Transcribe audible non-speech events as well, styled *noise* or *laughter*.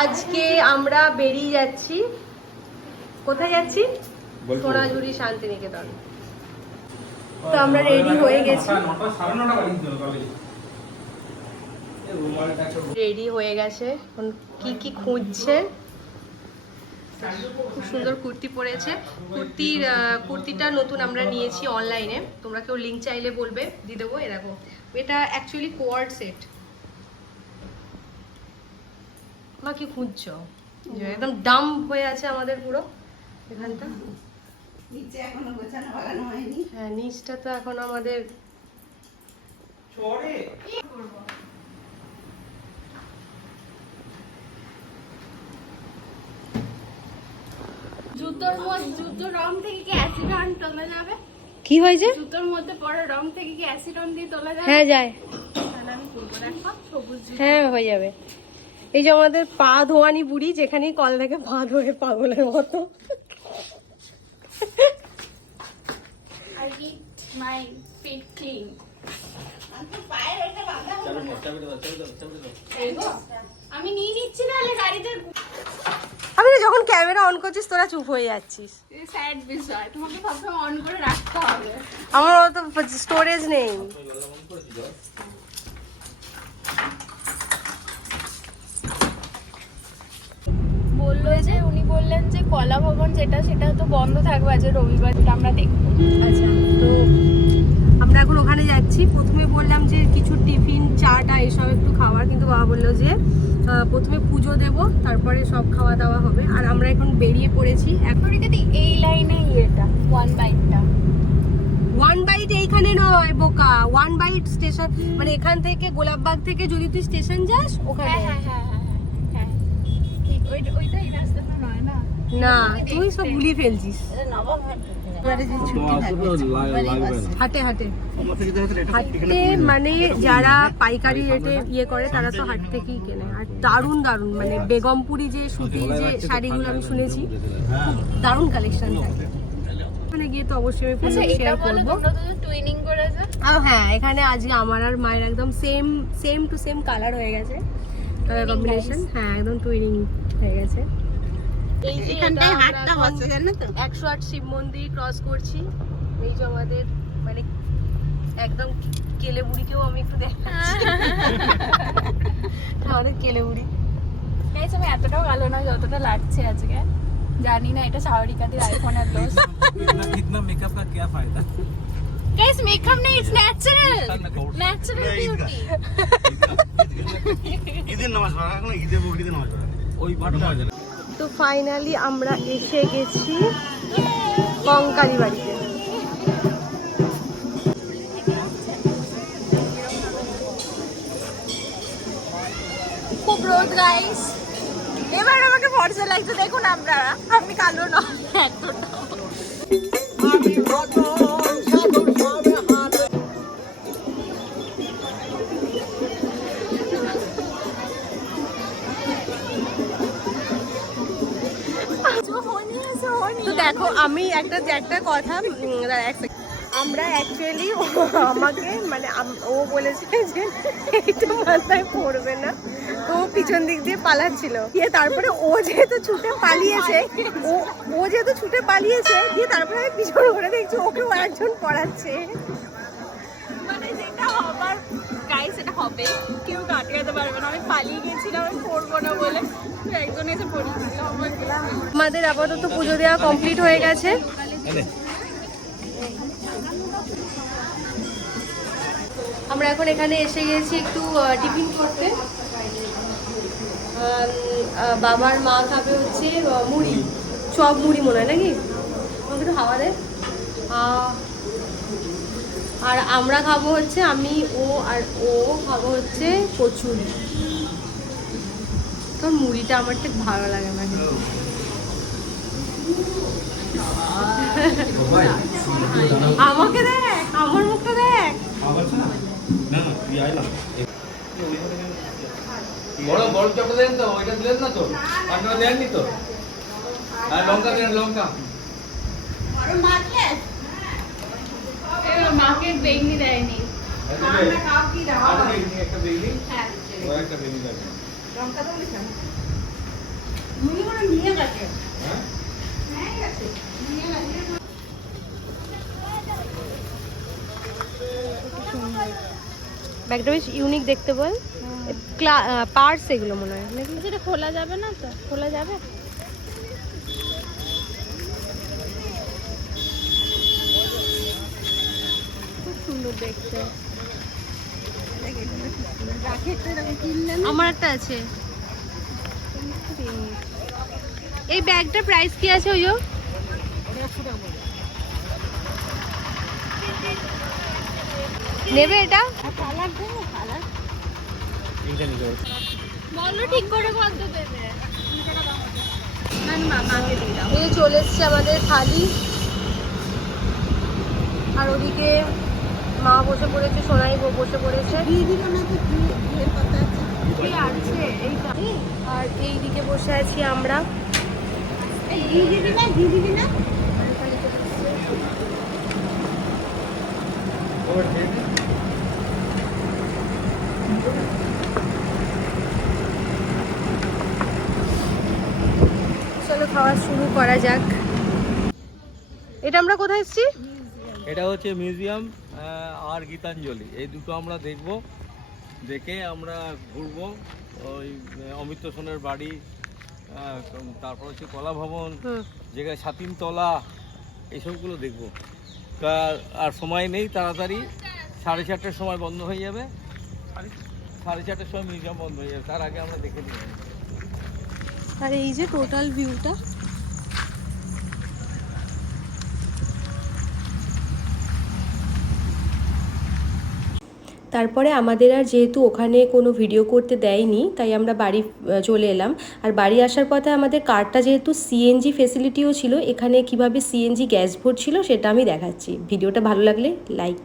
আজকে আমরা বেরিয়ে যাচ্ছি। কোথায় যাচ্ছি? সোনাঝুরি শান্তিনিকেতন। তো আমরা রেডি হয়ে গেছি। রেডি হয়ে গেছে। এখন কি কি খুঁজছে? খুব সুন্দর কুর্তি পরেছে। কুর্তির কুর্তিটা নতুন আমরা নিয়েছি অনলাইনে তোমরা কেউ লিঙ্ক চাইলে বলবে। দিয়ে দেবো। এরকম এটা অ্যাকচুয়ালি কোয়ার্ড সেট মা কি খুঁজছো একদম ডাম হয়ে আছে আমাদের পুরো এখানটা। নিচে এখনও গোছানো বাগানো হয়নি। হ্যাঁ নিচটা তো এখন আমাদের জুতোর মধ্যে জুতোর রং থেকে কি অ্যাসিডন তোলা যাবে? কি হয়েছে? জুতোর মধ্যে পরে রং থেকে কি অ্যাসিডন দিয়ে তোলা যাবে? হ্যাঁ যায়। তাহলে আমি করব দেখো সবুজ হ্যাঁ হয়ে যাবে। এই যে আমাদের পা ধোয়ানি বুড়ি যেখানেই কল থেকে পা ধোয়ে পাগলের মতো। আমি যখন ক্যামেরা অন করছিস তোরা চুপ হয়ে যাচ্ছিস। আমার অত স্টোরেজ নেই। বলল যে উনি বললেন যে কলা ভবন যেটা সেটা তো বন্ধ থাকবে আজ রবিবার আমরা দেখব। আচ্ছা তো আমরা এখন ওখানে যাচ্ছি। প্রথমে বললাম যে কিছু টিফিন চাটা এসব একটু খাওয়ার। কিন্তু বাবা বলল যে প্রথমে পুজো দেব তারপরে সব খাওয়া দাওয়া হবে। আর আমরা এখন বেরিয়ে পড়েছি। এখন এই লাইনে ইয়েটা ওয়ান বাইটটা ওয়ান বাইট এইখানে নয় বোকা। ওয়ান বাইট স্টেশন মানে এখান থেকে গোলাপবাগ থেকে যদি তুই স্টেশন যাস ওখানে। হ্যাঁ হ্যাঁ হ্যাঁ ঠিক ওইটা ওইটা এই রাস্তাটা নয় না তুই সব ভুলিয়ে ফেলছিস। হাটে হাটে। হাটে মানে যারা পাইকারি রেটে ইয়ে করে তারা তো হাট থেকেই কেনে। আর দারুণ দারুণ মানে বেগমপুরি যে সুতির যে শাড়িগুলো আমি শুনেছি খুব দারুণ কালেকশন থাকে। ওখানে গিয়ে তো অবশ্যই আমি আচ্ছা শেয়ার বলে করব। টুইনিং করেছ? আর হ্যাঁ এখানে আজকে আমার আর মায়ের একদম same same to same colour হয়ে গেছে। কালার কম্বিনেশন হ্যাঁ একদম টুইনিং হয়ে গেছে এই যে এখানটায় হাটটা হচ্ছে জানো তো একশো আট শিব মন্দির ক্রস করছি এই যে আমাদের মানে একদম কেলে বুড়িকেও আমি একটু দেখাচ্ছি *laughs* আমাদের কেলে বুড়ি গাইস আমি এতটাও ভালো না যতটা লাগছে আজকে জানি না এটা সাওরিকাদের আইফোনের দোষ इतना इतना मेकअप का क्या फायदा গাইস মেকআপ নেই ইটস ন্যাচারাল ন্যাচারাল বিউটি ঈদের নামাজ পড়া এখন ঈদের বকরিতে নামাজ পড়া। ওই বাটনা তো ফাইনালি আমরা এসে গেছি কঙ্কালি বাড়িতে। খুব রোদ গাইস এবার আমাকে ভরসা লাগছে দেখুন আপনারা। আমি কালো না এতটা আমি একটা একটা কথা। আমরা অ্যাকচুয়ালি আমাকে মানে ও বলেছে যে এটা মাথায় পড়বে না। ও পিছন দিক দিয়ে পালাচ্ছিল। দিয়ে তারপরে ও যেহেতু ছুটে পালিয়েছে, ও ও যেহেতু ছুটে পালিয়েছে, দিয়ে তারপরে আমি পিছন করে দেখছি ওকেও একজন পড়াচ্ছে। মানে গাইস এটা হবে। কেউ কাটিয়ে পারবে না। আমি পালিয়ে গেছিলাম আমি পড়ব না বলে। আমাদের আপাতত পুজো দেওয়া কমপ্লিট হয়ে গেছে। আমরা এখন এখানে এসে গেছি একটু টিফিন করতে। বাবার মা খাবে হচ্ছে মুড়ি। চপ মুড়ি মনে হয় নাকি? একটু হাওয়া দেয় আর আমরা খাব হচ্ছে, আমি, ও আর ও খাব হচ্ছে কচুরি। তোর মুড়িটা আমার ঠিক ভালো লাগে না আমাকে দেখ আমার মুখটা দেখ। না? না তুই আইলাম বড় বড় চপটা দেন তো ওইটা দিলেন না তো? আপনারা দেননি তো? আর লঙ্কা দেন লঙ্কা। মাকে বেগনি দেয়নি। একটা বেগনি একটা বেগনি। হ্যাঁ ও একটা বেগনি লাগবে। লঙ্কা ব্যাগটা বেশ ইউনিক দেখতে বল। হ্যাঁ। পার্স এগুলো মনে হয়। নাকি? সেটা খোলা যাবে না তো? খোলা যাবে? খুব সুন্দর দেখতে। আমার একটা আছে। এই ব্যাগটা প্রাইস কি আছে ওইও? নেবে এটা? বলো ঠিক করে কত দেবে। চলে এসছে আমাদের থালি। আর ওদিকে মা বসে পড়েছে সোনাই বউ বসে পড়েছে। কি আছে? এইটা। আর এই দিকে বসে আছি আমরা। চলো খাওয়া শুরু করা যাক। এটা আমরা কোথায় এসেছি? এটা হচ্ছে মিউজিয়াম আর গীতাঞ্জলি। এই দুটো আমরা দেখব দেখে আমরা ঘুরবো ওই অমৃত সেনের বাড়ি তারপর হচ্ছে কলা ভবন যেখানে সাতিনতলা এইসবগুলো দেখব। তা আর সময় নেই তাড়াতাড়ি সাড়ে চারটের সময় বন্ধ হয়ে যাবে। সাড়ে চারটের সময় মিউজিয়াম বন্ধ হয়ে যাবে তার আগে আমরা দেখে নিই। আর এই যে টোটাল ভিউটা তারপরে আমাদের আর যেহেতু ওখানে কোনো ভিডিও করতে দেয়নি, তাই আমরা বাড়ি চলে এলাম। আর বাড়ি আসার পথে আমাদের কারটা যেহেতু সিএনজি ফেসিলিটিও ছিল, এখানে কীভাবে সিএনজি গ্যাস ভরছিল সেটা আমি দেখাচ্ছি। ভিডিওটা ভালো লাগলে লাইক